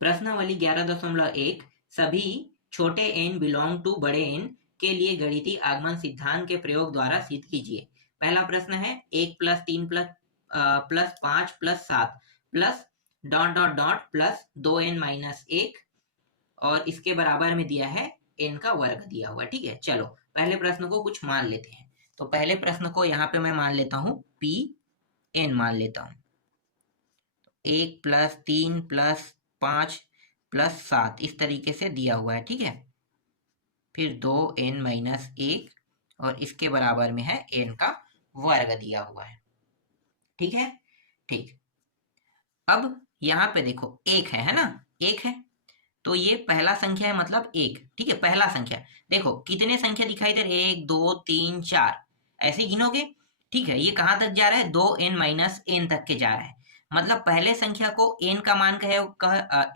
प्रश्नावली 11.1 सभी छोटे n बिलोंग टू बड़े n के लिए गणितीय आगमन सिद्धांत के प्रयोग द्वारा सिद्ध कीजिए। पहला प्रश्न है 1 plus 3 plus 5 plus 7 plus dot dot dot plus 2n minus 1 और इसके बराबर में दिया है n का वर्ग दिया हुआ। ठीक है, चलो पहले प्रश्न को कुछ मान लेते हैं। तो पहले प्रश्न को यहाँ पे मैं मान लेता हूँ p n मान लेता हूँ। 1 प्लस 3 प्लस 5 प्लस 7 इस तरीके से दिया हुआ है। ठीक है, फिर 2n माइनस 1 और इसके बराबर में है n का वर्ग दिया हुआ है। ठीक है, ठीक। अब यहाँ पे देखो एक है ना, एक है तो ये पहला संख्या है मतलब एक। ठीक है, पहला संख्या। देखो कितने संख्या दिखाई दे रहे, 1 2 3 4 ऐसे गिनोगे। ठीक है, ये कहाँ तक जा रहा है, 2n माइनस n तक के जा रहा है। मतलब पहले संख्या को n का मान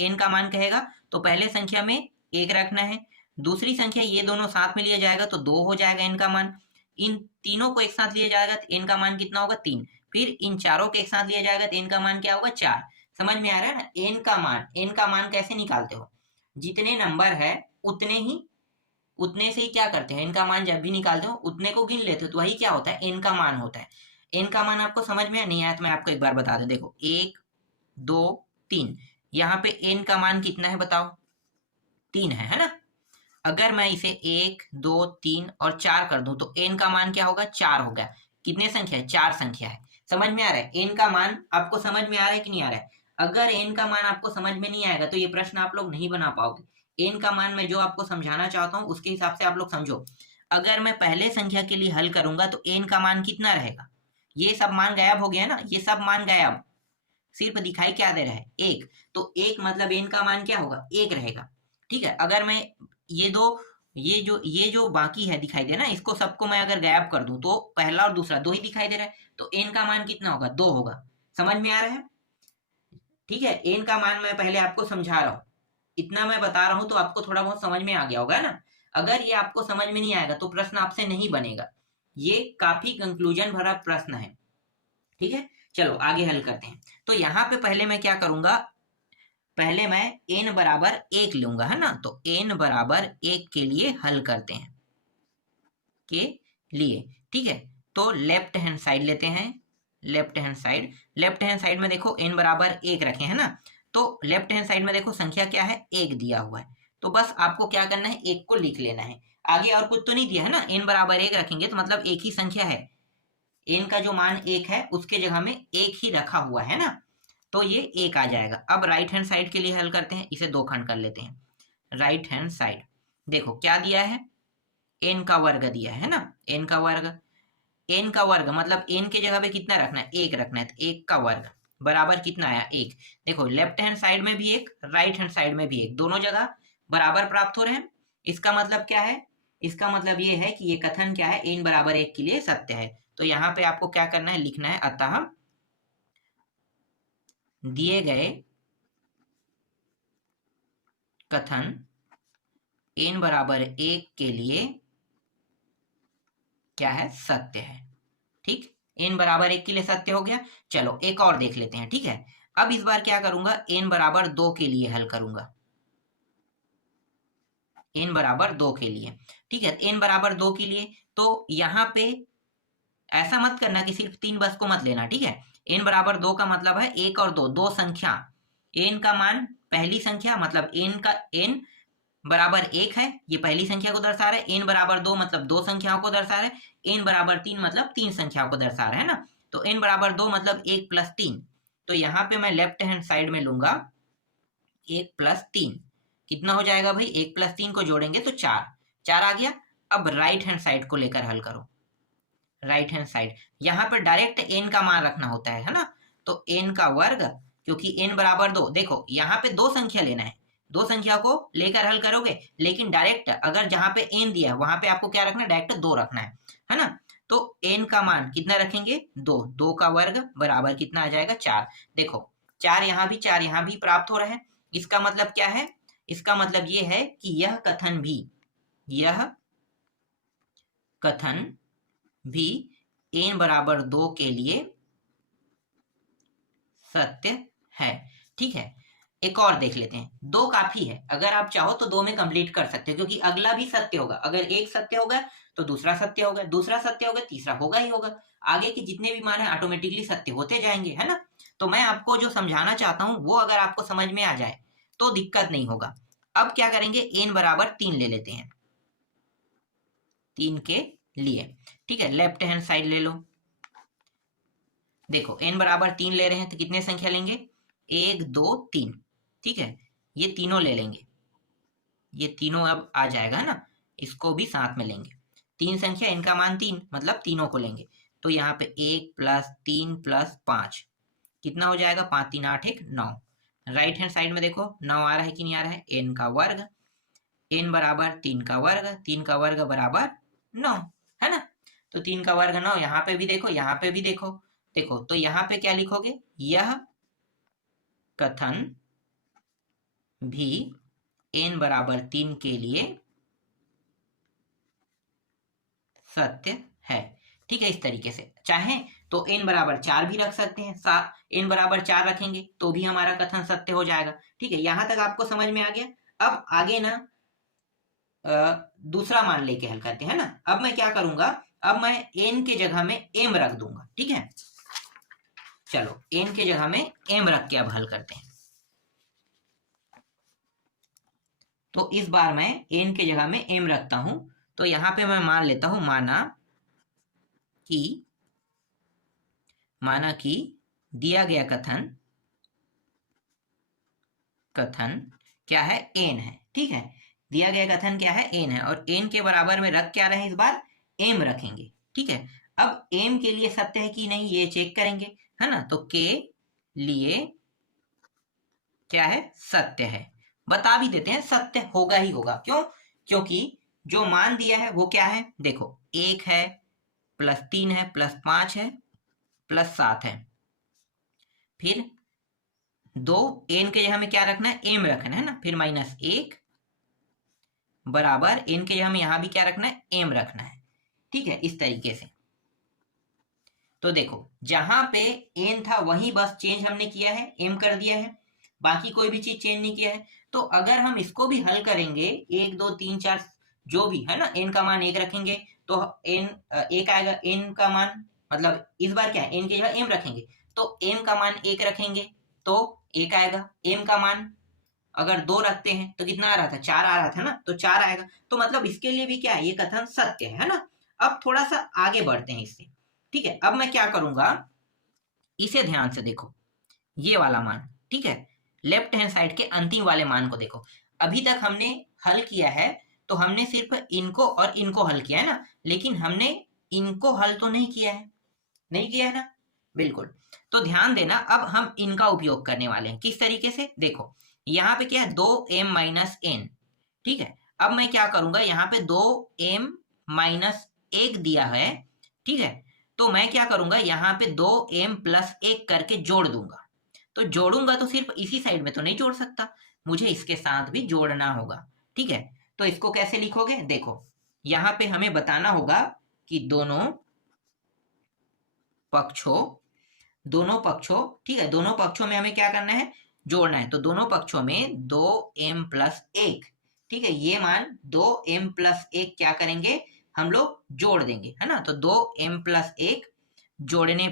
n का मान कहेगा तो पहले संख्या में एक रखना है। दूसरी संख्या ये दोनों साथ में लिया जाएगा तो 2 हो जाएगा n का मान। इन तीनों को एक साथ लिया जाएगा तो n का मान कितना होगा, 3। फिर इन चारों के एक साथ लिया जाएगा तो n का मान क्या होगा, 4। समझ में आ रहा है ना। n का मान कैसे निकालते हो, जितने नंबर है उतने से ही क्या करते हैं, इनका मान जब भी निकालते हो उतने को गिन लेते हो तो वही क्या होता है, n का मान होता है। n का मान आपको समझ में नहीं आया तो मैं आपको एक बार बता दूं। देखो 1 2 3, यहाँ पे n का मान कितना है बताओ, 3 है ना। अगर मैं इसे 1 2 3 और 4 कर दूं तो n का मान क्या होगा, 4 हो गया। कितने संख्या है, 4 संख्या है। समझ में आ रहा है, n का मान आपको समझ में आ रहा है कि नहीं आ रहा है। अगर n का मान आपको समझ में नहीं आएगा तो ये प्रश्न आप लोग नहीं बना पाओगे। n का मान मैं जो आपको समझाना चाहता हूँ उसके हिसाब से आप लोग समझो। अगर मैं पहले संख्या के लिए हल करूंगा तो n का मान कितना रहेगा, ये सब मान गायब हो गया ना, ये सब मान गायब, सिर्फ दिखाई क्या दे रहा है, एक। तो एक मतलब n का मान क्या होगा, एक रहेगा। ठीक है, अगर मैं ये जो बाकी है दिखाई दे ना, इसको सबको मैं अगर गायब कर दूं तो पहला और दूसरा दो ही दिखाई दे रहा है तो n का मान कितना होगा, 2 होगा। समझ में आ रहा है। ठीक है, n का मान मैं पहले आपको समझा रहा हूँ, इतना मैं बता रहा हूँ तो आपको थोड़ा बहुत समझ में आ गया होगा ना। अगर ये आपको समझ में नहीं आएगा तो प्रश्न आपसे नहीं बनेगा। ये काफी कंक्लूजन भरा प्रश्न है। ठीक है, चलो आगे हल करते हैं। तो यहाँ पे पहले मैं क्या करूंगा, पहले मैं n बराबर 1 लूंगा, है ना। तो n बराबर 1 के लिए हल करते हैं, के लिए। ठीक है, तो लेफ्ट हैंड साइड लेते हैं। लेफ्ट हैंड साइड में देखो n बराबर 1 रखे हैं ना, तो लेफ्ट हैंड साइड में देखो संख्या क्या है, 1 दिया हुआ है। तो बस आपको क्या करना है, 1 को लिख लेना है। आगे और कुछ तो नहीं दिया है ना, n बराबर 1 रखेंगे तो मतलब एक ही संख्या है, n का जो मान 1 है उसके जगह में 1 ही रखा हुआ है ना, तो ये 1 आ जाएगा। अब राइट हैंड साइड के लिए हल करते हैं, इसे 2 खंड कर लेते हैं। राइट हैंड साइड देखो क्या दिया है, n का वर्ग दिया है ना, n का वर्ग। n का वर्ग मतलब n के जगह पे कितना रखना है, 1 रखना है, तो 1 का वर्ग बराबर कितना आया, 1। देखो लेफ्ट हैंड साइड में भी 1, राइट हैंड साइड में भी 1, दोनों जगह बराबर प्राप्त हो रहे हैं। इसका मतलब क्या है, इसका मतलब ये है कि ये कथन क्या है, n बराबर 1 के लिए सत्य है। तो यहाँ पे आपको क्या करना है, लिखना है अतः दिए गए कथन n बराबर 1 के लिए क्या है, सत्य है। ठीक, n बराबर 1 के लिए सत्य हो गया। चलो एक और देख लेते हैं। ठीक है, अब इस बार क्या करूंगा, n बराबर 2 के लिए हल करूंगा, n बराबर 2 के लिए। ठीक है, n बराबर 2 के लिए तो यहाँ पे ऐसा मत करना कि सिर्फ 3 बस को मत लेना। ठीक है, n बराबर 2 का मतलब है 1 और 2, दो संख्या। n का मान पहली संख्या मतलब n बराबर 1 है, ये पहली संख्या को दर्शा रहा है। n बराबर 2 मतलब दो संख्याओं को दर्शा रहा है। n बराबर 3 मतलब 3 संख्याओं को दर्शा रहा है ना। तो n बराबर 2 मतलब 1 प्लस 3। तो यहाँ पे मैं लेफ्ट हैंड साइड में लूंगा 1 प्लस 3, कितना हो जाएगा भाई, 1 प्लस 3 को जोड़ेंगे तो 4, 4 आ गया। अब राइट हैंड साइड को लेकर हल करो। राइट हैंड साइड यहाँ पर डायरेक्ट n का मान रखना होता है ना। तो n का वर्ग, क्योंकि n बराबर 2, देखो यहाँ पे दो संख्या लेना है, दो संख्या को लेकर हल करोगे, लेकिन डायरेक्ट अगर जहां पे n दिया है वहां पे आपको क्या रखना है, डायरेक्ट 2 रखना है ना। तो n का मान कितना रखेंगे, 2, 2 का वर्ग बराबर कितना आ जाएगा, 4। देखो 4 यहाँ भी 4 यहाँ भी प्राप्त हो रहा है। इसका मतलब क्या है, इसका मतलब ये है कि यह कथन भी n बराबर 2 के लिए सत्य है। ठीक है, एक और देख लेते हैं, 2 काफी है, अगर आप चाहो तो 2 में कंप्लीट कर सकते हो, क्योंकि अगला भी सत्य होगा, अगर एक सत्य होगा तो दूसरा सत्य होगा, दूसरा सत्य होगा तीसरा होगा ही होगा, आगे के जितने भी मान है ऑटोमेटिकली सत्य होते जाएंगे, है ना। तो मैं आपको जो समझाना चाहता हूँ वो अगर आपको समझ में आ जाए तो दिक्कत नहीं होगा। अब क्या करेंगे, n बराबर 3 ले लेते हैं 3 के लिए, ठीक है। लेफ्ट हैंड साइड ले लो, देखो n बराबर 3 ले रहे हैं तो कितने संख्या लेंगे, 1 2 3, ठीक है। ये तीनों ले लेंगे, ये तीनों अब आ जाएगा ना, इसको भी साथ में लेंगे, 3 संख्या इनका मान 3 मतलब तीनों को लेंगे, तो यहाँ पे 1 प्लस 3 प्लस 5 कितना हो जाएगा, 5 3 8 1 9। राइट हैंड साइड में देखो 9 आ रहा है कि नहीं आ रहा है, n का वर्ग, n बराबर 3 का वर्ग, 3 का वर्ग बराबर 9, है ना। तो 3 का वर्ग 9, यहाँ पे भी देखो यहाँ पे भी देखो, देखो तो यहाँ पे क्या लिखोगे, यह कथन भी n बराबर 3 के लिए सत्य है, ठीक है। इस तरीके से चाहे तो n बराबर 4 भी रख सकते हैं, n बराबर 4 रखेंगे तो भी हमारा कथन सत्य हो जाएगा, ठीक है। यहां तक आपको समझ में आ गया। अब आगे ना दूसरा मान लेके हल करते हैं ना। अब मैं क्या करूंगा, अब मैं n के जगह में m रख दूंगा, ठीक है। चलो n के जगह में m रख के अब हल करते हैं। तो इस बार मैं n के जगह में m रखता हूं, तो यहां पे मैं मान लेता हूं, माना कि दिया गया कथन क्या है, n है, ठीक है। दिया गया कथन क्या है, n है, और n के बराबर में रख क्या रहे हैं, इस बार m रखेंगे, ठीक है। अब m के लिए सत्य है कि नहीं ये चेक करेंगे, है ना। तो के लिए क्या है, सत्य है, बता भी देते हैं सत्य होगा ही होगा, क्यों, क्योंकि जो मान दिया है वो क्या है, देखो 1 है प्लस 3 है प्लस 5 है प्लस 7 है, फिर 2 n के जगह में क्या रखना है, m रखना है ना, फिर माइनस 1 बराबर n के जगह में यहां भी क्या रखना है, m रखना है, ठीक है। इस तरीके से तो देखो जहां पे n था वहीं बस चेंज हमने किया है, m कर दिया है, बाकी कोई भी चीज चेंज नहीं किया है। तो अगर हम इसको भी हल करेंगे 1 2 3 4 जो भी है ना, n का मान 1 रखेंगे तो n 1 आएगा, n का मान मतलब इस बार क्या है, n की जगह m रखेंगे तो m का मान 1 रखेंगे तो 1 आएगा, m का मान अगर 2 रखते हैं तो कितना आ रहा था, 4 आ रहा था ना, तो 4 आएगा। तो मतलब इसके लिए भी क्या है, ये कथन सत्य है ना। अब थोड़ा सा आगे बढ़ते हैं इससे, ठीक है। अब मैं क्या करूंगा, इसे ध्यान से देखो, ये वाला मान, ठीक है। लेफ्ट हैंड साइड के अंतिम वाले मान को देखो, अभी तक हमने हल किया है तो हमने सिर्फ इनको और इनको हल किया है ना, लेकिन हमने इनको हल तो नहीं किया है, नहीं किया है ना, बिल्कुल। तो ध्यान देना, अब हम इनका उपयोग करने वाले हैं, किस तरीके से, देखो यहाँ पे क्या है, 2m माइनस n, ठीक है। अब मैं क्या करूंगा, यहाँ पे 2m माइनस 1 दिया है, ठीक है। तो मैं क्या करूंगा, यहाँ पे 2m प्लस 1 करके जोड़ दूंगा। तो जोड़ूंगा तो सिर्फ इसी साइड में तो नहीं जोड़ सकता, मुझे इसके साथ भी जोड़ना होगा, ठीक है। तो इसको कैसे लिखोगे, देखो यहाँ पे हमें बताना होगा कि दोनों पक्षों, ठीक है, दोनों पक्षों में हमें क्या करना है, जोड़ना है। तो दोनों पक्षों में 2m प्लस 1, ठीक है, ये मान 2m प्लस 1 क्या करेंगे, हम लोग जोड़ देंगे, है ना। तो 2m प्लस 1 जोड़ने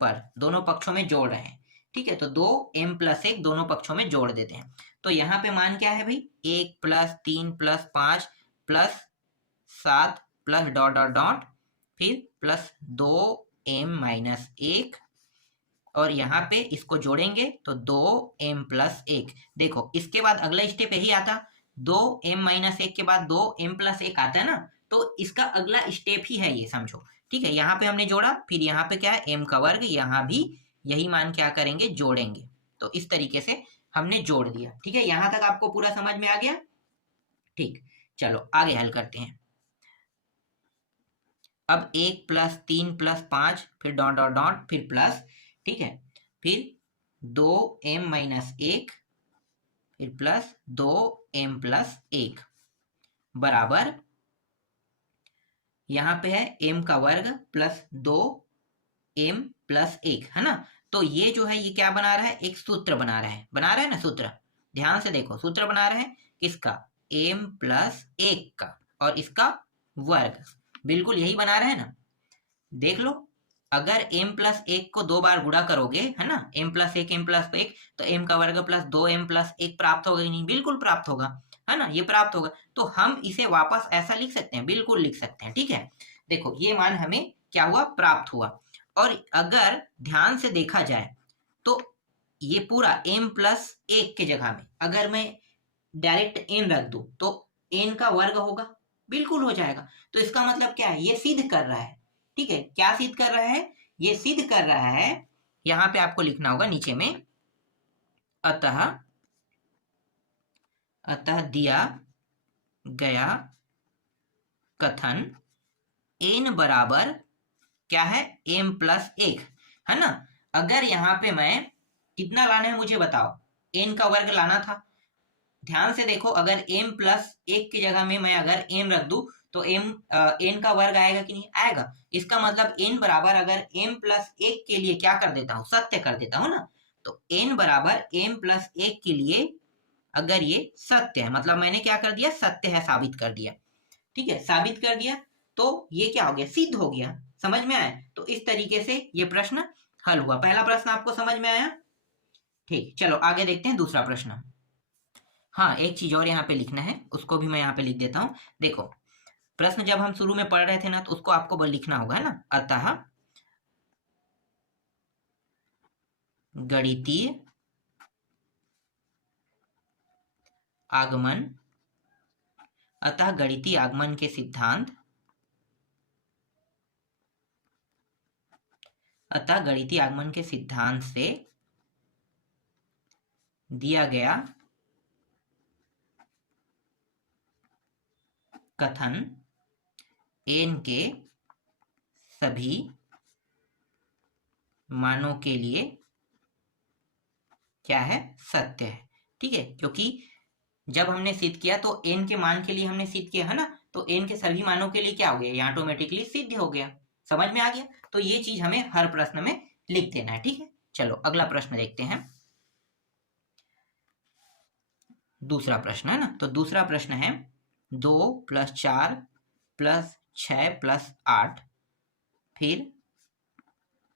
पर दोनों पक्षों में जोड़ रहे हैं, ठीक है। तो 2m प्लस 1 दोनों पक्षों में जोड़ देते हैं। तो यहाँ पे मान क्या है भाई, 1 plus 3 plus 5 plus 7 plus dot dot dot फिर प्लस 2m माइनस 1, और यहाँ पे इसको जोड़ेंगे तो 2m प्लस 1। देखो इसके बाद अगला स्टेप यही आता, 2m माइनस 1 के बाद 2m प्लस 1 आता है ना, तो इसका अगला स्टेप ही है ये, समझो, ठीक है। यहाँ पे हमने जोड़ा, फिर यहाँ पे क्या है, m का वर्ग, यहाँ भी यही मान क्या करेंगे, जोड़ेंगे। तो इस तरीके से हमने जोड़ दिया, ठीक है। यहाँ तक आपको पूरा समझ में आ गया, ठीक। चलो आगे हल करते हैं। अब 1 प्लस 3 प्लस 5 फिर डॉट डॉट डॉट फिर प्लस, ठीक है, फिर 2m माइनस 1 फिर प्लस 2m प्लस 1 बराबर, यहाँ पे है m का वर्ग प्लस 2m प्लस 1, है ना। तो ये जो है ये क्या बना रहा है, एक सूत्र बना रहा है ना सूत्र। ध्यान से देखो, सूत्र बना रहा है किसका, m प्लस 1 का और इसका वर्ग, बिल्कुल यही बना रहा है ना। देख लो, अगर m प्लस 1 को 2 बार गुणा करोगे, है ना, m प्लस 1 तो m का वर्ग प्लस 2m प्लस 1 प्राप्त होगा ही नहीं, बिल्कुल प्राप्त होगा, है ना, ये प्राप्त होगा। तो हम इसे वापस ऐसा लिख सकते हैं, बिल्कुल लिख सकते हैं, ठीक है। देखो ये मान हमें क्या हुआ, प्राप्त हुआ। और अगर ध्यान से देखा जाए तो ये पूरा m प्लस 1 के जगह में अगर मैं डायरेक्ट n रख दूं तो n का वर्ग होगा, बिल्कुल हो जाएगा। तो इसका मतलब क्या है, ये सिद्ध कर रहा है, ठीक है। क्या सिद्ध कर रहा है, ये सिद्ध कर रहा है, यहां पे आपको लिखना होगा नीचे में, अतः दिया गया कथन n बराबर क्या है, m प्लस 1, है ना। अगर यहाँ पे मैं कितना लाना है मुझे बताओ, n का वर्ग लाना था। ध्यान से देखो, अगर m प्लस 1 की जगह में मैं अगर m रख दूं तो n का वर्ग आएगा कि नहीं आएगा। इसका मतलब n बराबर अगर m प्लस 1 के लिए क्या कर देता हूँ, सत्य कर देता हूँ ना। तो n बराबर m प्लस 1 के लिए अगर ये सत्य है, मतलब मैंने क्या कर दिया, सत्य है साबित कर दिया, ठीक है, साबित कर दिया। तो ये क्या हो गया, सिद्ध हो गया। समझ में आया। तो इस तरीके से ये प्रश्न हल हुआ। पहला प्रश्न आपको समझ में आया, ठीक। चलो आगे देखते हैं दूसरा प्रश्न। हाँ, एक चीज और यहाँ पे लिखना है, उसको भी मैं यहाँ पे लिख देता हूँ। देखो, प्रश्न जब हम शुरू में पढ़ रहे थे ना, तो उसको आपको लिखना होगा, है ना। अतः गणितीय आगमन, अतः गणितीय आगमन के सिद्धांत, अतः गणितीय आगमन के सिद्धांत से दिया गया कथन n के सभी मानों के लिए क्या है, सत्य है, ठीक है। क्योंकि जब हमने सिद्ध किया तो n के मान के लिए हमने सिद्ध किया, है ना, तो n के सभी मानों के लिए क्या हो गया, ये ऑटोमेटिकली सिद्ध हो गया। समझ में आ गया। तो ये चीज हमें हर प्रश्न में लिख देना है, ठीक है। चलो अगला प्रश्न देखते हैं, दूसरा प्रश्न, है ना। तो दूसरा प्रश्न है 2 + 4 + 6 + 8 फिर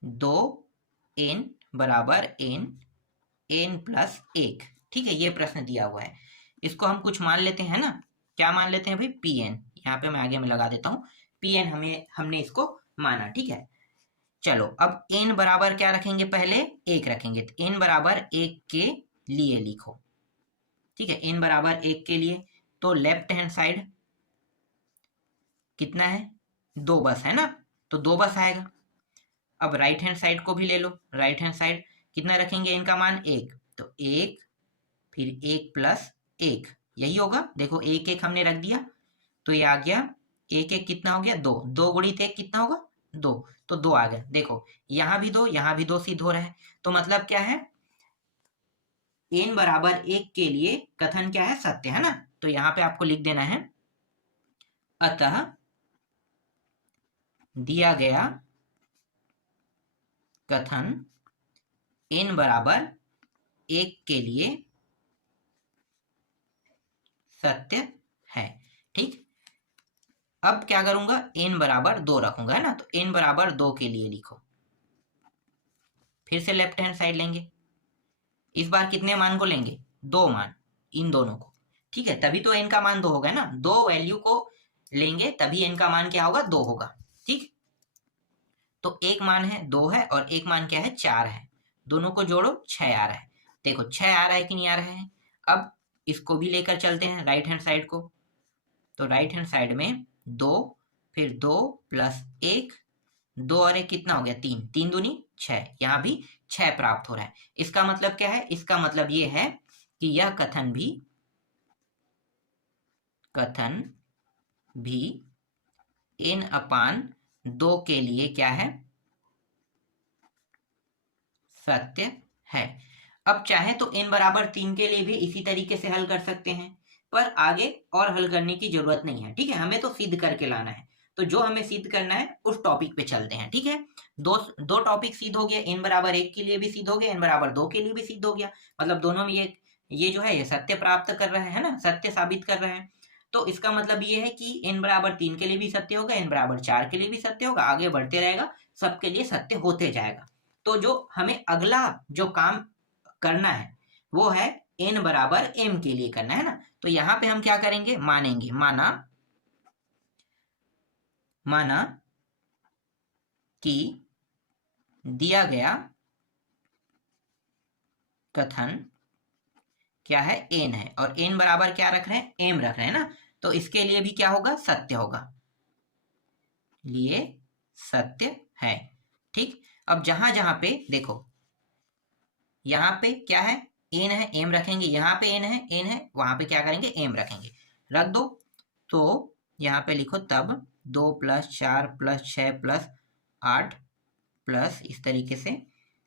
2n बराबर n प्लस 1, ठीक है। ये प्रश्न दिया हुआ है, इसको हम कुछ मान लेते हैं ना। क्या मान लेते हैं भाई, pn। यहाँ पे मैं आगे में लगा देता हूँ pn, हमने इसको माना, ठीक है। चलो अब n बराबर क्या रखेंगे, पहले 1 रखेंगे। तो n बराबर 1 के लिए लिखो, ठीक है। n बराबर 1 के लिए तो लेफ्ट हैंड साइड कितना है, 2 बस, है ना, तो 2 बस आएगा। अब राइट हैंड साइड को भी ले लो, राइट हैंड साइड कितना रखेंगे, n का मान 1, तो 1 फिर 1 प्लस 1, यही होगा। देखो 1 1 हमने रख दिया तो ये आ गया 1 1 कितना हो गया, 2, 2 गुणित 1 कितना होगा, 2, तो 2 आ गया। देखो यहाँ भी 2, यहाँ भी 2 सिद्ध हो रहा है। तो मतलब क्या है, n बराबर 1 के लिए कथन क्या है, सत्य, है ना। तो यहाँ पे आपको लिख देना है, अतः दिया गया कथन n बराबर 1 के लिए सत्य है, ठीक। अब क्या करूंगा, n बराबर 2 रखूंगा, है ना। तो n बराबर 2 के लिए लिखो, फिर से लेफ्ट हैंड साइड लेंगे। इस बार कितने मान को लेंगे, 2 मान, इन दोनों को, ठीक है। तभी तो n का मान 2 होगा ना, 2 वैल्यू को लेंगे तभी n का मान क्या होगा, 2 होगा, ठीक। तो एक मान है 2 है और एक मान क्या है, 4 है। दोनों को जोड़ो 6 आ रहा है। देखो 6 आ रहा है कि नहीं आ रहा है। अब इसको भी लेकर चलते हैं राइट हैंड साइड को। तो राइट हैंड साइड में 2 फिर 2 प्लस 1, 2 और 1 कितना हो गया, 3, 3 दूनी 6, यहाँ भी 6 प्राप्त हो रहा है। इसका मतलब क्या है, इसका मतलब ये है कि यह कथन भी n/2 के लिए क्या है, सत्य है। अब चाहे तो n बराबर 3 के लिए भी इसी तरीके से हल कर सकते हैं, पर आगे और हल करने की जरूरत नहीं है, ठीक है। हमें तो सिद्ध करके लाना है। तो जो हमें सिद्ध करना है उस टॉपिक पे चलते हैं, ठीक है। दो टॉपिक सिद्ध हो गया, n बराबर 1 के लिए भी सिद्ध हो गया, n बराबर 2 के लिए भी सिद्ध हो गया, मतलब दोनों में ये जो है ये सत्य प्राप्त कर रहे हैं ना, सत्य साबित कर रहे हैं। तो इसका मतलब ये है कि n बराबर 3 के लिए भी सत्य होगा, n बराबर 4 के लिए भी सत्य होगा, आगे बढ़ते रहेगा, सबके लिए सत्य होते जाएगा। तो जो हमें अगला जो काम करना है वो है n बराबर m के लिए करना है ना। तो यहाँ पे हम क्या करेंगे, मानेंगे, माना कि दिया गया कथन क्या है, n है, और n बराबर क्या रख रहे हैं, m रख रहे हैं ना। तो इसके लिए भी क्या होगा, सत्य होगा, लिए सत्य है, ठीक। अब जहां जहां पे देखो, यहाँ पे क्या है, n है, m रखेंगे, यहाँ पे n है, वहां पे क्या करेंगे, m रखेंगे, रख दो। तो यहाँ पे लिखो तब 2 + 4 + 6 + 8 प्लस इस तरीके से,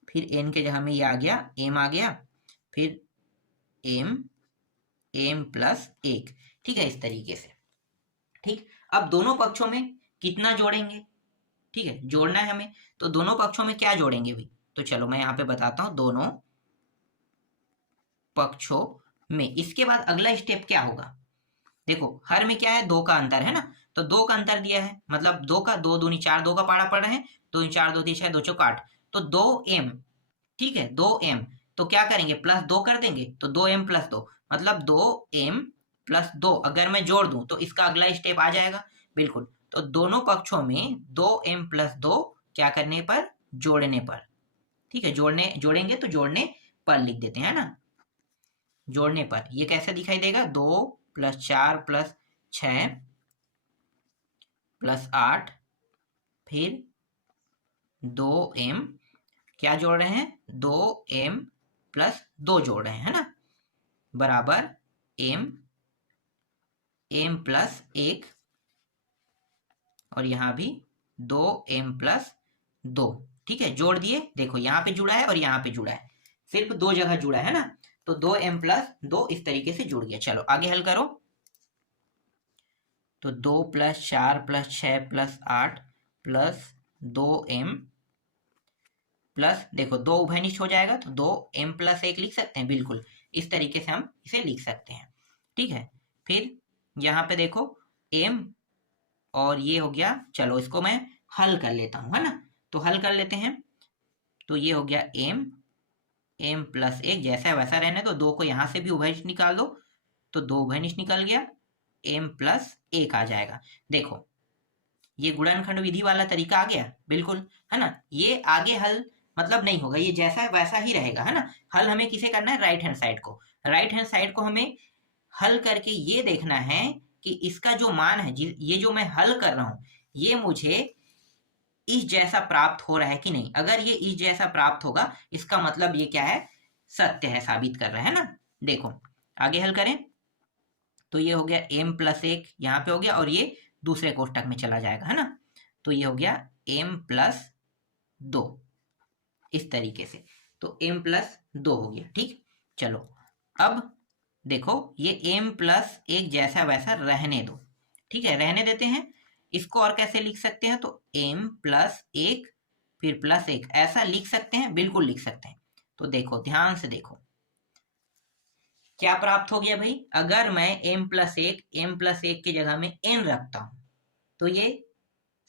फिर n के जगह में ये आ गया, m आ गया, फिर m + 1, ठीक है, इस तरीके से, ठीक। अब दोनों पक्षों में कितना जोड़ेंगे, ठीक है, जोड़ना है हमें, तो दोनों पक्षों में क्या जोड़ेंगे भाई, तो चलो मैं यहाँ पे बताता हूँ, दोनों पक्षों में। इसके बाद अगला स्टेप क्या होगा, देखो हर में क्या है, 2 का अंतर है ना, तो 2 का अंतर दिया है, मतलब 2 का 2 दूनी 4, 2 का पाड़ा पड़ रहे हैं, 2 4 2 3 6 2 4 8, तो 2m, ठीक है, 2m, तो क्या करेंगे, +2 कर देंगे, तो 2m + 2, मतलब 2m + 2 अगर मैं जोड़ दूं तो इसका अगला स्टेप आ जाएगा, बिल्कुल। तो दोनों पक्षों में 2m + 2 क्या करने पर, जोड़ने पर, ठीक है, जोड़ेंगे तो जोड़ने पर लिख देते हैं ना, जोड़ने पर ये कैसे दिखाई देगा, 2 + 4 + 6 + 8, फिर 2m, क्या जोड़ रहे हैं, 2m + 2 जोड़ रहे हैं, है ना, बराबर m + 1, और यहाँ भी 2m + 2, ठीक है, जोड़ दिए, देखो यहाँ पे जुड़ा है और यहाँ पे जुड़ा है, सिर्फ 2 जगह जुड़ा है ना, तो 2m + 2 इस तरीके से जुड़ गया। चलो आगे हल करो, तो 2 + 4 + 6 + 8 + 2m प्लस, देखो 2 उभयनिष्ठ हो जाएगा, तो 2m + 1 लिख सकते हैं, बिल्कुल इस तरीके से हम इसे लिख सकते हैं, ठीक है। फिर यहाँ पे देखो m, और ये हो गया, चलो इसको मैं हल कर लेता हूँ, है ना, तो हल कर लेते हैं, तो ये हो गया m + 1, जैसा वैसा रहने दो, 2 को यहाँ से भी उभयनिष्ठ निकाल दो, तो 2 उभयनिष्ठ निकल गया, m + 1 आ जाएगा। देखो ये गुणनखंड विधि वाला तरीका आ गया, बिल्कुल, है ना, ये आगे हल मतलब नहीं होगा, ये जैसा है वैसा ही रहेगा, है ना। हल हमें किसे करना है, राइट हैंड साइड को, राइट हैंड साइड को हमें हल करके ये देखना है कि इसका जो मान है, ये जो मैं हल कर रहा हूं, ये मुझे इस जैसा प्राप्त हो रहा है कि नहीं। अगर ये इस जैसा प्राप्त होगा, इसका मतलब ये क्या है, सत्य है, साबित कर रहा है ना। देखो आगे हल करें, तो ये हो गया m + 1 यहाँ पे हो गया, और ये दूसरे कोष्टक में चला जाएगा, है ना, तो ये हो गया m + 2 इस तरीके से, तो m + 2 हो गया, ठीक। चलो अब देखो ये m + 1 जैसा वैसा रहने दो, ठीक है, रहने देते हैं। इसको और कैसे लिख सकते हैं, तो m + 1 फिर +1 ऐसा लिख सकते हैं, बिल्कुल लिख सकते हैं। तो देखो ध्यान से देखो क्या प्राप्त हो गया भाई, अगर मैं m + 1 की जगह में n रखता हूं तो ये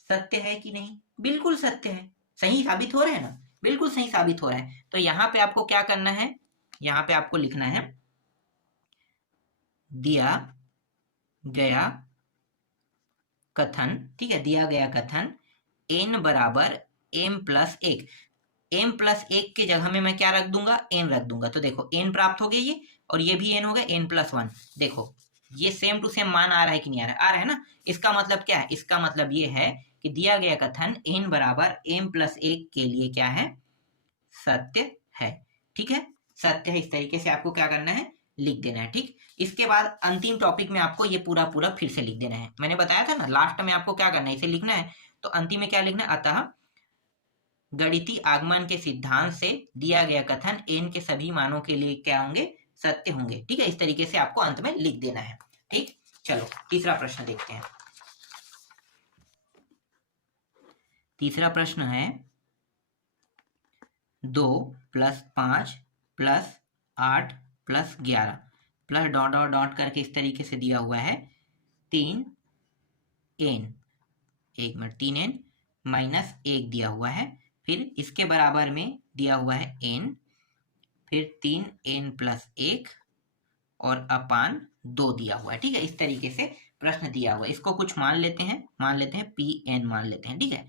सत्य है कि नहीं, बिल्कुल सत्य है, सही साबित हो रहा है ना, बिल्कुल सही साबित हो रहा है। तो यहाँ पे आपको क्या करना है, यहाँ पे आपको लिखना है, दिया गया कथन, ठीक है, दिया गया कथन n बराबर m + 1, m + 1 के जगह में मैं क्या रख दूंगा, n रख दूंगा, तो देखो n प्राप्त हो गया ये, और ये भी n हो गया, n + 1, देखो ये सेम टू सेम मान आ रहा है कि नहीं आ रहा है, आ रहा है ना। इसका मतलब क्या है, इसका मतलब ये है कि दिया गया कथन n बराबर m + 1 के लिए क्या है, सत्य है, ठीक है, सत्य है, इस तरीके से आपको क्या करना है, लिख देना है, ठीक। इसके बाद अंतिम टॉपिक में आपको ये पूरा पूरा फिर से लिख देना है, मैंने बताया था ना लास्ट में आपको क्या करना है, इसे लिखना है, तो अंतिम में क्या लिखना है, अतः गणितीय आगमन के सिद्धांत से दिया गया कथन n के सभी मानों के लिए क्या होंगे, सत्य होंगे, ठीक है, इस तरीके से आपको अंत में लिख देना है, ठीक। चलो तीसरा प्रश्न देखते हैं, तीसरा प्रश्न है 2 + 5 + 8 + 11 प्लस डॉट डॉट डॉट करके इस तरीके से दिया हुआ है 3n, 3n -1 दिया हुआ है, फिर इसके बराबर में दिया हुआ है n, फिर 3n + 1 और अपान 2 दिया हुआ है। ठीक है, इस तरीके से प्रश्न दिया हुआ है। इसको कुछ मान लेते हैं pn मान लेते हैं। ठीक है,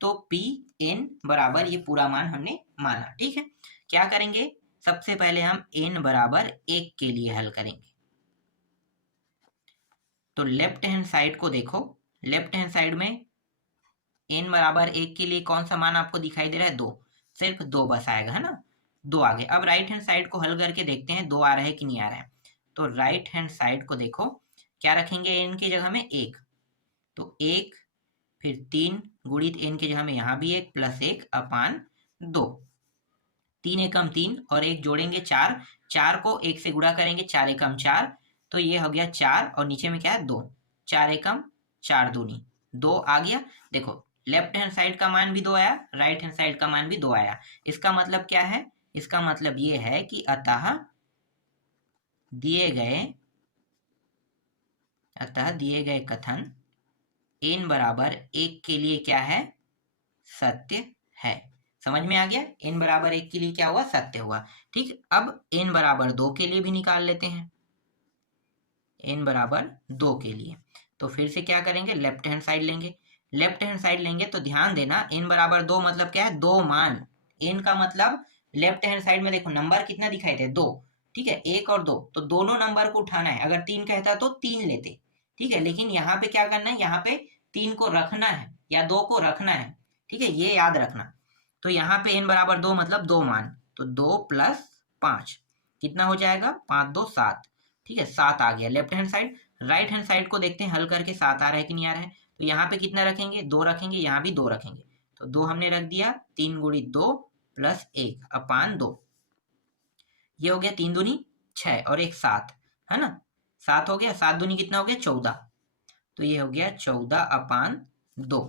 तो pn बराबर ये पूरा मान हमने माना। ठीक है, क्या करेंगे, सबसे पहले हम n बराबर 1 के लिए हल करेंगे। तो लेफ्ट हैंड साइड को देखो, लेफ्ट हैंड साइड में n बराबर 1 के लिए कौन सा मान आपको दिखाई दे रहा है, 2, सिर्फ 2 बस आएगा, है ना, 2 आ गए। अब राइट हैंड साइड को हल करके देखते हैं 2 आ रहा है कि नहीं आ रहा है। तो राइट हैंड साइड को देखो, क्या रखेंगे, n की जगह में 1, तो 1, फिर 3 गुणित n की जगह में यहाँ भी 1 + 1 अपान 2, 3 एकम 3 और 1 जोड़ेंगे 4, 4 को 1 से गुणा करेंगे, 4 एकम 4, तो ये हो गया 4 और नीचे में क्या है 2, 4 एकम 4 दूनी 2 आ गया। देखो लेफ्ट हैंड साइड का मान भी 2 आया, राइट हैंड साइड का मान भी 2 आया। इसका मतलब क्या है, इसका मतलब ये है कि अतः दिए गए कथन n बराबर 1 के लिए क्या है, सत्य है। समझ में आ गया, n बराबर 1 के लिए क्या हुआ, सत्य हुआ। ठीक, अब n बराबर 2 के लिए भी निकाल लेते हैं, n बराबर 2 के लिए। तो फिर से क्या करेंगे, लेफ्ट हैंड साइड लेंगे, लेफ्ट हैंड साइड लेंगे तो ध्यान देना n बराबर 2 मतलब क्या है, 2 मान। n का मतलब लेफ्ट हैंड साइड में देखो नंबर कितना दिखाई दे, 2। ठीक है, 1 और 2, तो दोनों नंबर को उठाना है। अगर 3 कहता तो 3 लेते। ठीक है, लेकिन यहाँ पे क्या करना है, यहाँ पे 3 को रखना है या 2 को रखना है। ठीक है, ये याद रखना। तो यहाँ पे n बराबर 2 मतलब 2 मान, तो 2 + 5 कितना हो जाएगा, 5 2 7। ठीक है, 7 आ गया left hand side. Right hand side को देखते हैं हल करके 7 आ रहा है कि नहीं आ रहा है। तो यहाँ पे कितना रखेंगे, 2 रखेंगे, यहाँ भी 2 रखेंगे, तो 2 हमने रख दिया, 3 गुणित 2 + 1 अपान 2, ये हो गया 3 दूनी 6 और 1 7, है ना, 7 हो गया, 7 दूनी कितना हो गया 14, तो ये हो गया 14 अपान 2,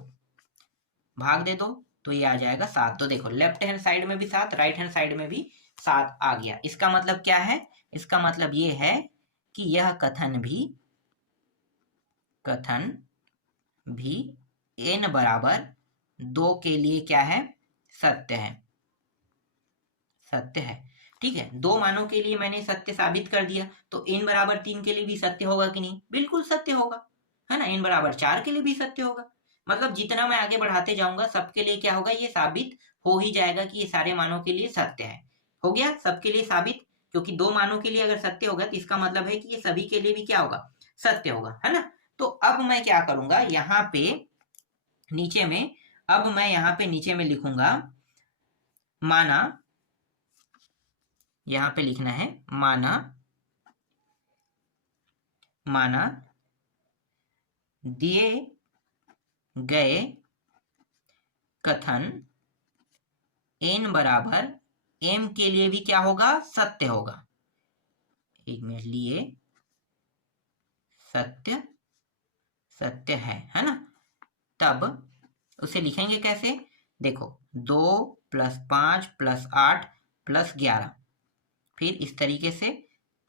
भाग दे दो तो ये आ जाएगा 7। तो देखो लेफ्ट हैंड साइड में भी 7, राइट हैंड साइड में भी 7 आ गया। इसका मतलब क्या है, इसका मतलब ये है कि यह कथन भी n बराबर 2 के लिए क्या है, सत्य है, सत्य है। ठीक है, 2 मानों के लिए मैंने सत्य साबित कर दिया, तो n बराबर 3 के लिए भी सत्य होगा कि नहीं, बिल्कुल सत्य होगा, है ना। n बराबर 4 के लिए भी सत्य होगा। मतलब जितना मैं आगे बढ़ाते जाऊंगा सबके लिए क्या होगा, ये साबित हो ही जाएगा कि ये सारे मानों के लिए सत्य है। हो गया सबके लिए साबित, क्योंकि 2 मानों के लिए अगर सत्य होगा तो इसका मतलब है कि ये सभी के लिए भी क्या होगा, सत्य होगा, है ना। तो अब मैं क्या करूंगा, यहाँ पे नीचे में, अब मैं यहाँ पे नीचे में लिखूंगा माना, यहाँ पे लिखना है माना दिए गए कथन n बराबर m के लिए भी क्या होगा, सत्य होगा। एक मिनट, लिए सत्य है ना। तब उसे लिखेंगे कैसे, देखो 2 + 5 + 8 + 11, फिर इस तरीके से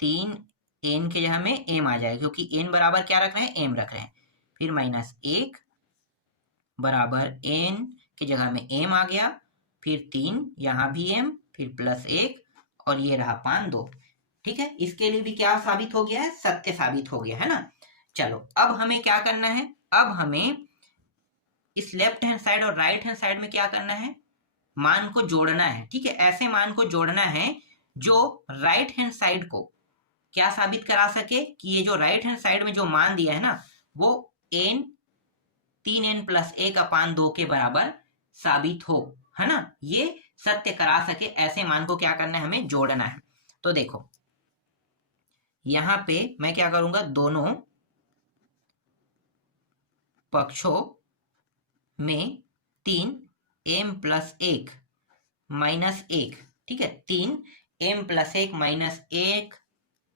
3 n के जगह में m आ जाएगा, क्योंकि n बराबर क्या रख रहे हैं, m रख रहे हैं। फिर -1 बराबर n की जगह में m आ गया, फिर 3 यहाँ भी m, फिर +1 और ये रहा 5 2। ठीक है, इसके लिए भी क्या साबित हो गया है, सत्य साबित हो गया है ना। चलो अब हमें क्या करना है, अब हमें इस लेफ्ट हैंड साइड और राइट हैंड साइड में क्या करना है, मान को जोड़ना है। ठीक है, ऐसे मान को जोड़ना है जो राइट हैंड साइड को क्या साबित करा सके कि ये जो राइट हैंड साइड में जो मान दिया है ना, वो n 3n + 1 अपान 2 के बराबर साबित हो, है ना, ये सत्य करा सके। ऐसे मान को क्या करना है, हमें जोड़ना है। तो देखो यहां पे मैं क्या करूंगा, दोनों पक्षों में 3m + 1 - 1, ठीक है, 3m + 1 - 1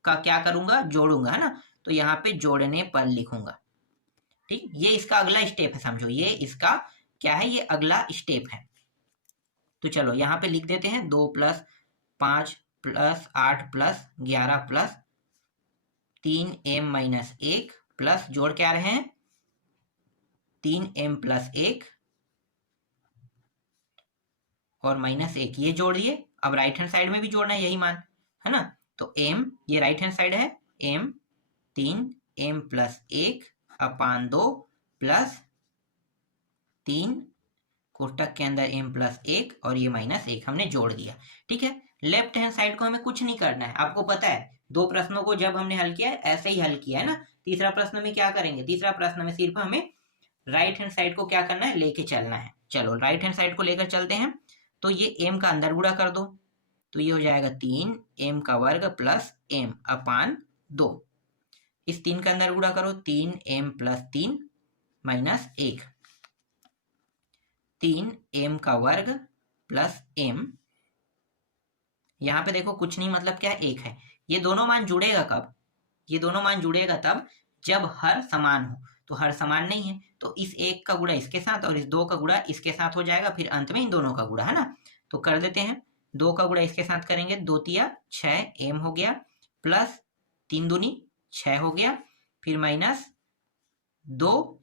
का क्या करूंगा, जोड़ूंगा, है ना। तो यहाँ पे जोड़ने पर लिखूंगा। ठीक, ये इसका अगला स्टेप है, समझो, ये इसका क्या है, ये अगला स्टेप है। तो चलो यहाँ पे लिख देते हैं 2 + 5 + 8 + 11 + 3m - 1 प्लस जोड़ क्या रहे हैं 3m + 1 और -1 ये जोड़ दिए। अब राइट हैंड साइड में भी जोड़ना है यही मान, है ना। तो m ये राइट हैंड साइड है, m 3m + 1 अपान 2 प्लस 3 कोष्टक के अंदर m + 1 और ये -1 हमने जोड़ दिया। ठीक है, लेफ्ट हैंड साइड को हमें कुछ नहीं करना है। आपको पता है 2 प्रश्नों को जब हमने हल किया है ऐसे ही हल किया है ना। तीसरा प्रश्न में क्या करेंगे, तीसरा प्रश्न में सिर्फ हमें राइट हैंड साइड को क्या करना है, लेके चलना है। चलो राइट हैंड साइड को लेकर चलते हैं। तो ये m का अंदर गुणा कर दो, तो ये हो जाएगा 3m² प्लस m अपान 2। इस 3 का अंदर गुणा करो, 3m + 3 -1 3m² प्लस m। यहाँ पे देखो कुछ नहीं मतलब क्या 1 है। ये दोनों मान जुड़ेगा कब, ये दोनों मान जुड़ेगा तब जब हर समान हो। तो हर समान नहीं है तो इस 1 का गुणा इसके साथ और इस 2 का गुणा इसके साथ हो जाएगा, फिर अंत में इन दोनों का गुणा, है ना। तो कर देते हैं, 2 का गुणा इसके साथ करेंगे, 2 तिया 6m हो गया प्लस 3 दूनी 6 हो गया, फिर -2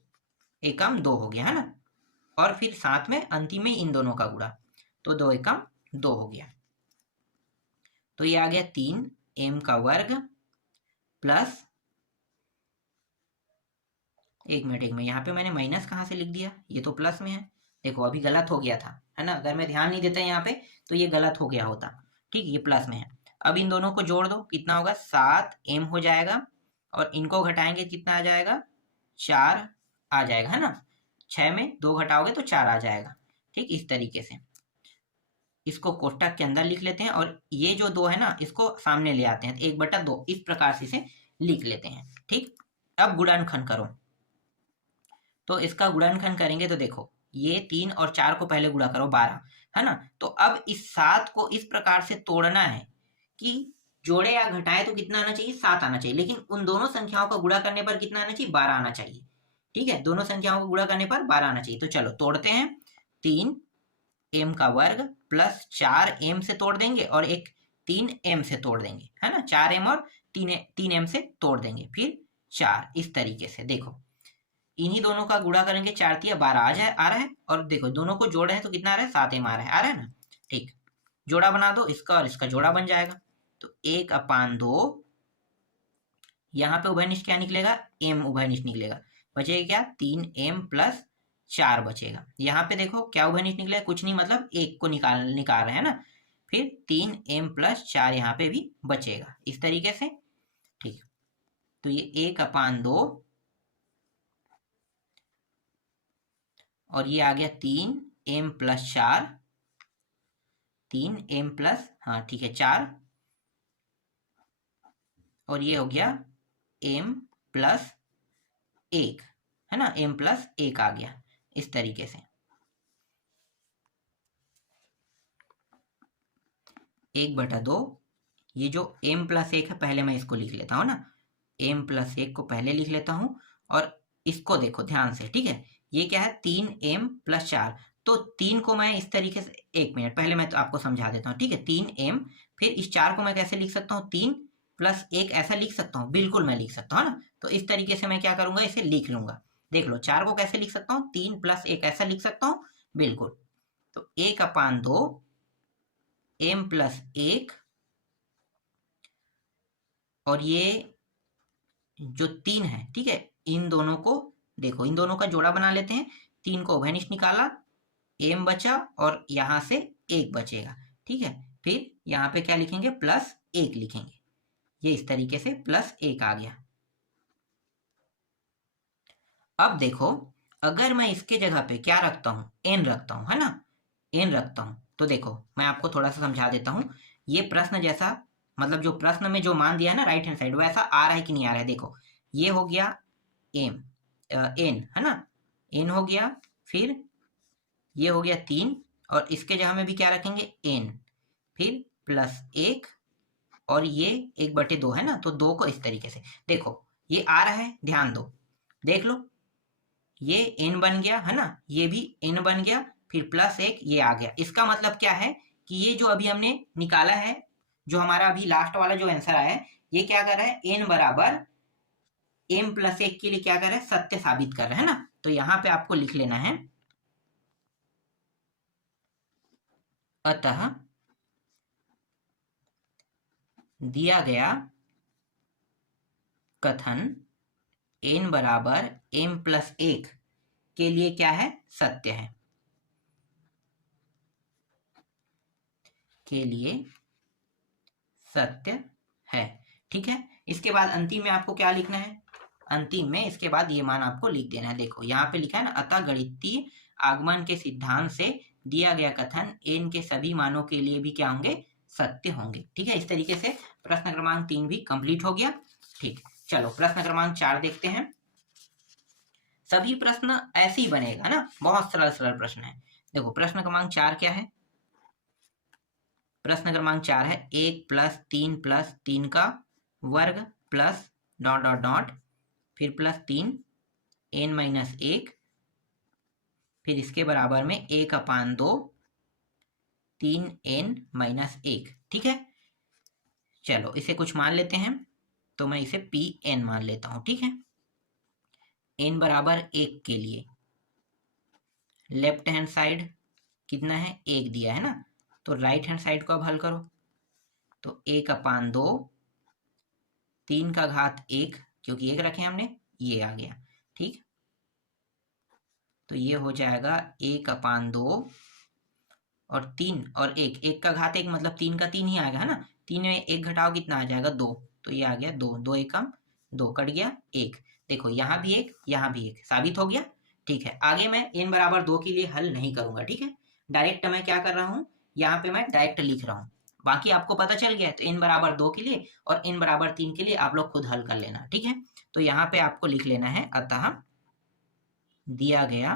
एकम 2 हो गया, है ना। और फिर साथ में अंतिम में इन दोनों का गुणा, तो 2 एकम 2 हो गया। तो ये आ गया 3m² प्लस एक मिनट यहाँ पे मैंने माइनस कहाँ से लिख दिया, ये तो प्लस में है। देखो अभी गलत हो गया था, है ना। अगर मैं ध्यान नहीं देता यहाँ पे तो ये गलत हो गया होता। ठीक, ये प्लस में है। अब इन दोनों को जोड़ दो, कितना होगा 7m हो जाएगा और इनको घटाएंगे कितना आ जाएगा 4 आ जाएगा, है ना। 6 में 2 घटाओगे तो 4 आ जाएगा। ठीक, इस तरीके से इसको कोष्टक के अंदर लिख लेते हैं और ये जो 2 है ना इसको सामने ले आते हैं, 1/2 इस प्रकार से इसे लिख लेते हैं। ठीक, अब गुणनखंड करो। तो इसका गुणनखंड करेंगे तो देखो ये 3 और 4 को पहले गुणा करो 12, है ना। तो अब इस 7 को इस प्रकार से तोड़ना है कि जोड़े या घटाए तो कितना आना चाहिए 7 आना चाहिए, लेकिन उन दोनों संख्याओं का गुणा करने पर कितना आना चाहिए 12 आना चाहिए। ठीक है, दोनों संख्याओं को गुणा करने पर 12 आना चाहिए। तो चलो तोड़ते हैं, 3m² प्लस 4m से तोड़ देंगे और एक 3m से तोड़ देंगे, है ना। 4m और 3m से तोड़ देंगे, फिर 4, इस तरीके से। देखो इन्हीं दोनों का गुणा करेंगे, 4 तिया 12 आ रहा है और देखो दोनों को जोड़ रहे हैं तो कितना आ रहा है 7m आ रहा है ना। ठीक, जोड़ा बना दो, इसका और इसका जोड़ा बन जाएगा। तो 1/2 यहाँ पे उभयनिष्ठ क्या निकलेगा, m उभयनिष्ठ निकलेगा, बचेगा क्या 3m + 4 बचेगा। यहाँ पे देखो क्या उभयनिष्ठ निकलेगा, कुछ नहीं मतलब 1 को निकाल रहे हैं ना। फिर 3m + 4 यहाँ पे भी बचेगा, इस तरीके से। ठीक, तो ये 1/2 और ये आ गया 3m + 4, 3m + हाँ ठीक है 4 और ये हो गया m + 1, है ना। m + 1 आ गया इस तरीके से। 1/2 ये जो m + 1 है पहले मैं इसको लिख लेता हूँ ना, m + 1 को पहले लिख लेता हूँ और इसको देखो ध्यान से। ठीक है, ये क्या है 3m + 4, तो 3 को मैं इस तरीके से, 1 मिनट पहले मैं तो आपको समझा देता हूँ। ठीक है, 3m, फिर इस 4 को मैं कैसे लिख सकता हूँ 3 + 1 ऐसा लिख सकता हूँ, बिल्कुल मैं लिख सकता हूँ ना। तो इस तरीके से मैं क्या करूंगा इसे लिख लूंगा। देख लो 4 को कैसे लिख सकता हूँ 3 + 1 ऐसा लिख सकता हूँ, बिल्कुल। तो 1/2 m + 1 और ये जो 3 है, ठीक है, इन दोनों को देखो, इन दोनों का जोड़ा बना लेते हैं। 3 को उभयनिष्ठ निकाला, m बचा और यहां से 1 बचेगा। ठीक है, फिर यहाँ पे क्या लिखेंगे +1 लिखेंगे, ये इस तरीके से +1 आ गया। अब देखो अगर मैं इसके जगह पे क्या रखता हूँ n रखता हूँ, है ना, n रखता हूँ, तो देखो मैं आपको थोड़ा सा समझा देता हूँ। ये प्रश्न जैसा मतलब जो प्रश्न में जो मान दिया है ना राइट हैंड साइड, वैसा आ रहा है कि नहीं आ रहा है। देखो ये हो गया n, है ना, n हो गया, फिर ये हो गया 3 और इसके जगह में भी क्या रखेंगे n, फिर +1 और ये 1/2 है ना, तो 2 को इस तरीके से। देखो ये आ रहा है, ध्यान दो, देख लो ये n बन गया है ना, ये भी n बन गया, फिर प्लस 1 ये आ गया। इसका मतलब क्या है कि ये जो अभी हमने निकाला है, जो हमारा अभी लास्ट वाला जो आंसर आया है, ये क्या कर रहा है, n बराबर m प्लस 1 के लिए क्या कर रहा है, सत्य साबित कर रहा है ना। तो यहां पे आपको लिख लेना है, अतः दिया गया कथन n बराबर m प्लस 1 के लिए क्या है, सत्य है, के लिए सत्य है। ठीक है, इसके बाद अंतिम में आपको क्या लिखना है, अंतिम में इसके बाद ये मान आपको लिख देना है। देखो यहाँ पे लिखा है ना, अतः गणितीय आगमन के सिद्धांत से दिया गया कथन n के सभी मानों के लिए भी क्या होंगे, सत्य होंगे। ठीक है, इस तरीके से प्रश्न क्रमांक 3 भी कंप्लीट हो गया। ठीक, चलो प्रश्न क्रमांक 4 देखते हैं। सभी प्रश्न ऐसे ही बनेगा ना, बहुत सरल सरल प्रश्न है। देखो प्रश्न क्रमांक 4 क्या है, प्रश्न क्रमांक 4 है 1 प्लस 3 का वर्ग प्लस डॉट डॉट डॉट, फिर प्लस 3 n माइनस 1, फिर इसके बराबर में 1/2 3n माइनस 1। ठीक है, चलो इसे कुछ मान लेते हैं, तो मैं इसे pn मान लेता हूं। ठीक है, n बराबर 1 के लिए लेफ्ट हैंड साइड कितना है, 1 दिया है ना, तो राइट हैंड साइड को अब हल करो, तो 1/2 3 का घात 1, क्योंकि 1 रखे हमने, ये आ गया। ठीक, तो ये हो जाएगा 1/2 और 3 और 1, 1 का घात 1 मतलब 3 का 3 ही आएगा है ना, 3 में 1 घटाओ कितना आ जाएगा, 2, तो ये आ गया 2, 2 एकम 2 कट गया 1। देखो यहाँ भी 1 यहाँ भी 1 साबित हो गया। ठीक है, आगे मैं n बराबर 2 के लिए हल नहीं करूंगा। ठीक है, डायरेक्ट मैं क्या कर रहा हूँ, यहाँ पे मैं डायरेक्ट लिख रहा हूँ, बाकी आपको पता चल गया। तो n बराबर 2 के लिए और n बराबर 3 के लिए आप लोग खुद हल कर लेना। ठीक है, तो यहाँ पे आपको लिख लेना है, अतः दिया गया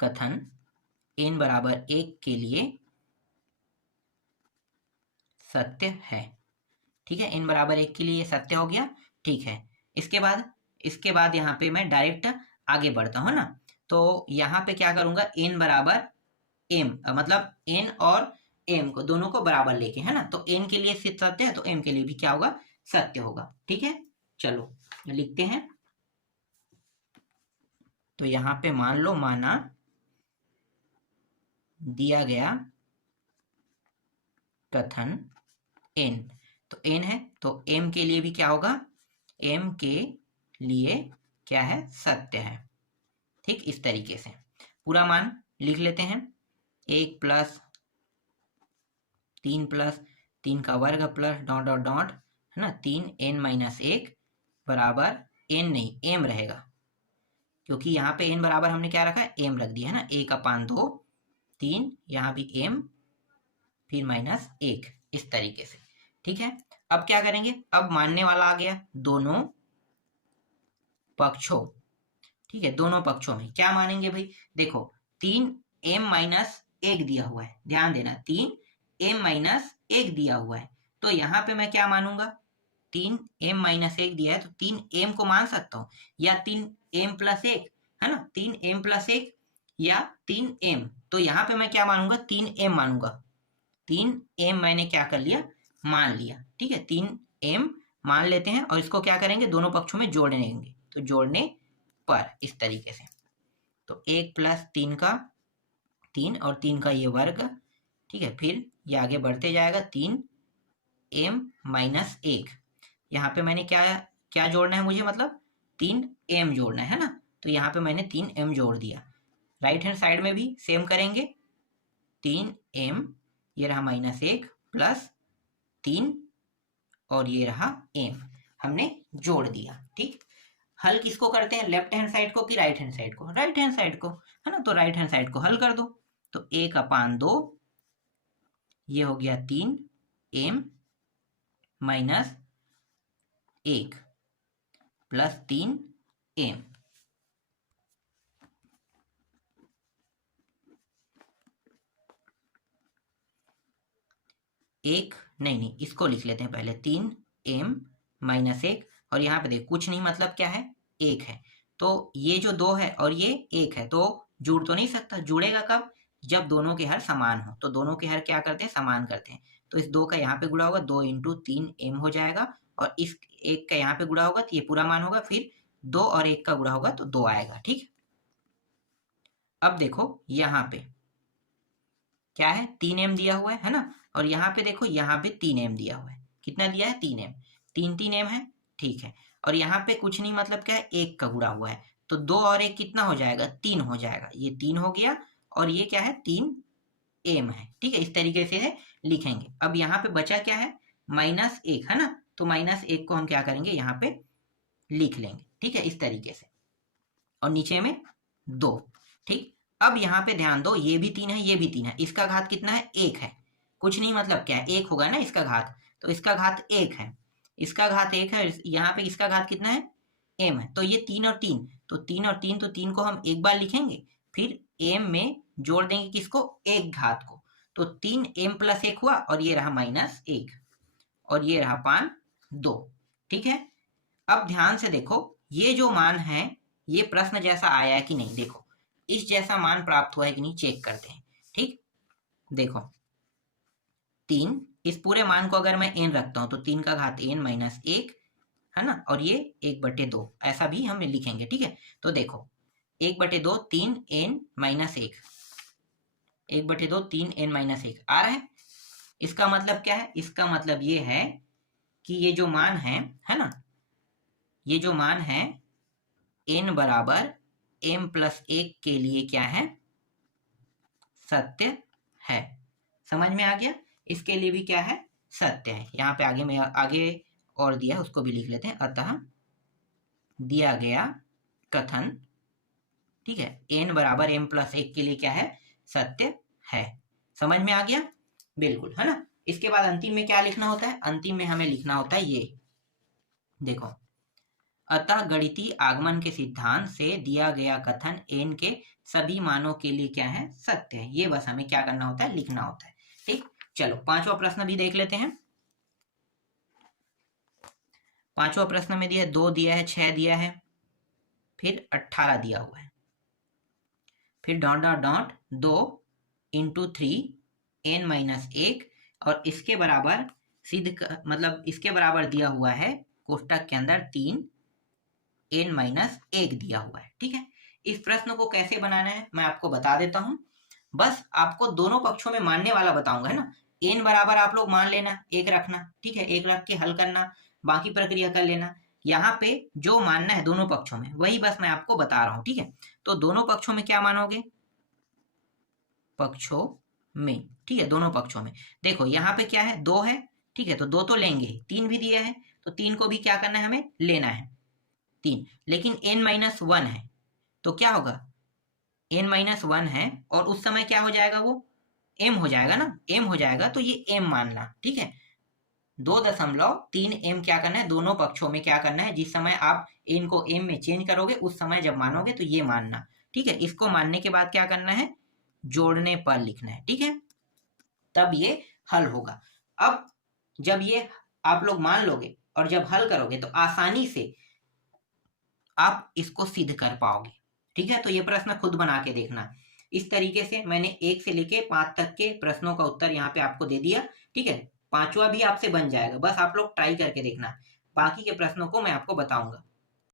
कथन n बराबर 1 के लिए सत्य है। ठीक है, n बराबर 1 के लिए सत्य हो गया। ठीक है, इसके बाद यहाँ पे मैं डायरेक्ट आगे बढ़ता हूँ ना, तो यहाँ पे क्या करूंगा, n बराबर m, मतलब n और m को दोनों को बराबर लेके, है ना, तो n के लिए सत्य है तो m के लिए भी क्या होगा, सत्य होगा। ठीक है, चलो लिखते हैं। तो यहाँ पे मान लो, माना दिया गया कथन n, तो n है तो m के लिए भी क्या होगा, m के लिए क्या है, सत्य है। ठीक, इस तरीके से पूरा मान लिख लेते हैं, 1 प्लस 3 का वर्ग प्लस डॉट डॉट डॉट, है ना, 3n माइनस 1 बराबर n नहीं m रहेगा, क्योंकि यहाँ पे n बराबर हमने क्या रखा है, m रख दिया है ना, 1/2 3, यहाँ भी m फिर माइनस 1, इस तरीके से। ठीक है, अब क्या करेंगे, अब मानने वाला आ गया दोनों पक्षों। ठीक है, दोनों पक्षों में क्या मानेंगे भाई, देखो 3m माइनस 1 दिया हुआ है, ध्यान देना 3m माइनस 1 दिया हुआ है, तो यहाँ पे मैं क्या मानूंगा, 3m माइनस 1 दिया है तो 3m को मान सकता हूँ, या 3m प्लस 1, है ना, 3m प्लस 1 या 3m, तो यहाँ पे मैं क्या मानूंगा, 3m मानूंगा, 3m मैंने क्या कर लिया, मान लिया। ठीक है, 3m मान लेते हैं और इसको क्या करेंगे, दोनों पक्षों में जोड़ देंगे, तो जोड़ने पर इस तरीके से, तो 1 प्लस 3 का 3 और 3 का ये वर्ग। ठीक है, फिर ये आगे बढ़ते जाएगा, 3m माइनस 1, यहाँ पे मैंने क्या क्या जोड़ना है मुझे, मतलब 3m जोड़ना है ना, तो यहाँ पे मैंने 3m जोड़ दिया। राइट हैंड साइड में भी सेम करेंगे, 3m ये रहा माइनस 1 प्लस 3 और ये रहा m, हमने जोड़ दिया। ठीक, हल किसको करते हैं, लेफ्ट हैंड साइड को कि राइट हैंड साइड को, राइट हैंड साइड को, है ना, तो राइट हैंड साइड को हल कर दो, तो 1/2 ये हो गया 3m माइनस 1 प्लस 3m, एक नहीं, इसको लिख लेते हैं पहले, 3m माइनस 1, और यहाँ पे देख कुछ नहीं मतलब क्या है, 1 है, तो ये जो 2 है और ये 1 है, तो जुड़ तो नहीं सकता। जुड़ेगा कब? जब दोनों के हर समान हो। तो दोनों के हर क्या करते हैं? समान करते हैं। तो इस 2 का यहाँ पे गुणा होगा, 2 × 3 m हो जाएगा, और इस 1 का यहाँ पे गुणा होगा तो ये पूरा मान होगा, फिर 2 और 1 का गुणा होगा तो 2 आएगा। ठीक है, अब देखो यहाँ पे क्या है? 3m दिया हुआ है ना, और यहाँ पे देखो, यहाँ पे 3m दिया हुआ है। कितना दिया है? 3m। 3 है, ठीक है। और यहाँ पे कुछ नहीं, मतलब क्या है? 1 का गुणा हुआ है, तो 2 और 1 कितना हो जाएगा? 3 हो जाएगा। ये 3 हो गया, और ये क्या है? 3m है। ठीक है, इस तरीके से लिखेंगे। अब यहाँ पे बचा क्या है? -1 है ना, तो -1 को हम क्या करेंगे? यहाँ पे लिख लेंगे। ठीक है, इस तरीके से, और नीचे में 2। ठीक, अब यहाँ पे ध्यान दो, ये भी 3 है, ये भी 3 है। इसका घात कितना है? 1 है। कुछ नहीं, मतलब क्या है? 1 होगा ना इसका घात, तो इसका घात 1 है। इसका घात 1 है, यहाँ पे इसका घात कितना है? m है। तो ये 3 और 3, तो 3 और 3, तो 3 को हम एक बार लिखेंगे, फिर m में जोड़ देंगे किसको? 1 घात को। तो 3m + 1 हुआ, और ये रहा -1, और ये रहा 5, 2। ठीक है, अब ध्यान से देखो, ये जो मान है, ये प्रश्न जैसा आया है कि नहीं? देखो, इस जैसा मान प्राप्त हुआ है कि नहीं, चेक करते हैं। ठीक, देखो 3, इस पूरे मान को अगर मैं n रखता हूं तो 3 का घात n - 1 है ना, और ये 1/2 ऐसा भी हम लिखेंगे। ठीक है, तो देखो 1/2 3n - 1, 1/2 3n - 1 आ रहा है। इसका मतलब क्या है? इसका मतलब ये है कि ये जो मान है ना, ये जो मान है n बराबर m + 1 के लिए क्या है? सत्य है। समझ में आ गया? इसके लिए भी क्या है? सत्य है। यहाँ पे आगे में आगे और दिया है, उसको भी लिख लेते हैं। अतः दिया गया कथन, ठीक है, n बराबर m + 1 के लिए क्या है? सत्य है। समझ में आ गया? बिल्कुल, है ना। इसके बाद अंतिम में क्या लिखना होता है? अंतिम में हमें लिखना होता है ये, देखो, अतः गणितीय आगमन के सिद्धांत से दिया गया कथन n के सभी मानों के लिए क्या है? सत्य है। ये बस हमें क्या करना होता है? लिखना होता है। ठीक, चलो 5वां प्रश्न भी देख लेते हैं। 5वां प्रश्न में दिया है 2 दिया है, 6 दिया है, फिर 18 दिया हुआ है, फिर ... 2 × 3 n - 1, और इसके बराबर मतलब इसके बराबर दिया हुआ है कोष्टक के अंदर 3 n - 1 दिया हुआ है। ठीक है, इस प्रश्न को कैसे बनाना है मैं आपको बता देता हूं। बस आपको दोनों पक्षों में मानने वाला बताऊंगा, है ना। n बराबर आप लोग मान लेना, 1 रखना। ठीक है, 1 रख के हल करना, बाकी प्रक्रिया कर लेना। यहाँ पे जो मानना है दोनों पक्षों में, वही बस मैं आपको बता रहा हूँ। ठीक है, तो दोनों पक्षों में क्या मानोगे? पक्षों में, ठीक है, दोनों पक्षों में। देखो यहाँ पे क्या है? 2 है, ठीक है, तो 2 तो लेंगे। 3 भी दिया है, तो 3 को भी क्या करना है? हमें लेना है 3। लेकिन n - 1 है, तो क्या होगा? n - 1 है, और उस समय क्या हो जाएगा? वो m हो जाएगा ना, m हो जाएगा, तो ये m मानना। ठीक है, 2.3m क्या करना है? दोनों पक्षों में क्या करना है? जिस समय आप n को m में चेंज करोगे, उस समय जब मानोगे तो ये मानना। ठीक है, इसको मानने के बाद क्या करना है? जोड़ने पर लिखना है। ठीक है, तब ये हल होगा। अब जब ये आप लोग मान लोगे और जब हल करोगे, तो आसानी से आप इसको सिद्ध कर पाओगे। ठीक है, तो ये प्रश्न खुद बना के देखना। इस तरीके से मैंने 1 से लेके 5 तक के प्रश्नों का उत्तर यहाँ पे आपको दे दिया। ठीक है, 5वां भी आपसे बन जाएगा, बस आप लोग ट्राई करके देखना। बाकी के प्रश्नों को मैं आपको बताऊंगा।